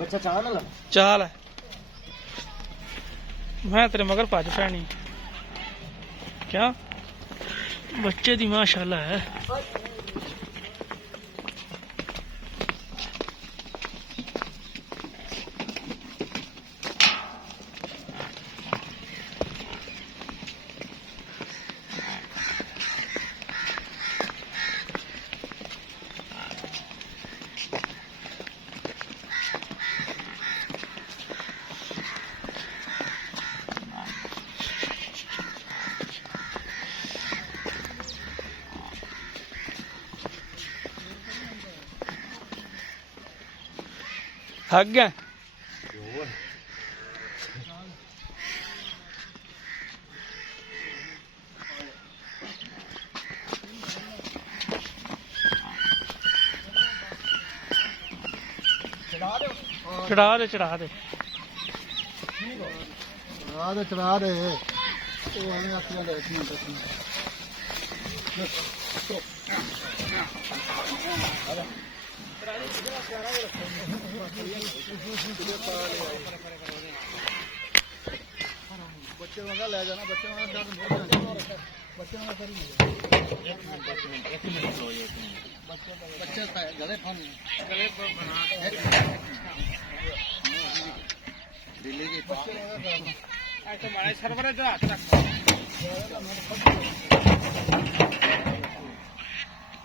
बच्चा चाल वाला चाल है मैं तेरे मगर भज पैनी क्या बच्चे दी माशाल्लाह है। थक गए चढ़ा दे चढ़ा दे चढ़ा दे बच्चे वाला ले जाना बच्चे वाला बच्चे वाला कर बच्चे गले फोन दिल्ली के ऐसे मारे सर्वर है जो हाथ रख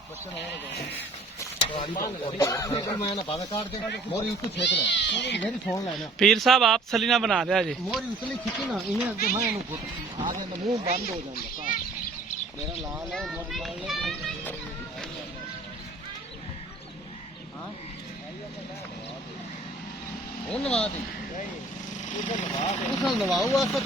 बच्चे ना पीर साहब आप सलीना बना दिया जी मोरी उसने खिंची ना इन्हें मैं आगे मुंह बंद हो जाता मेरा लाल है बहुत लाल है हाँ वो नवा दी उस नवा हुआ सब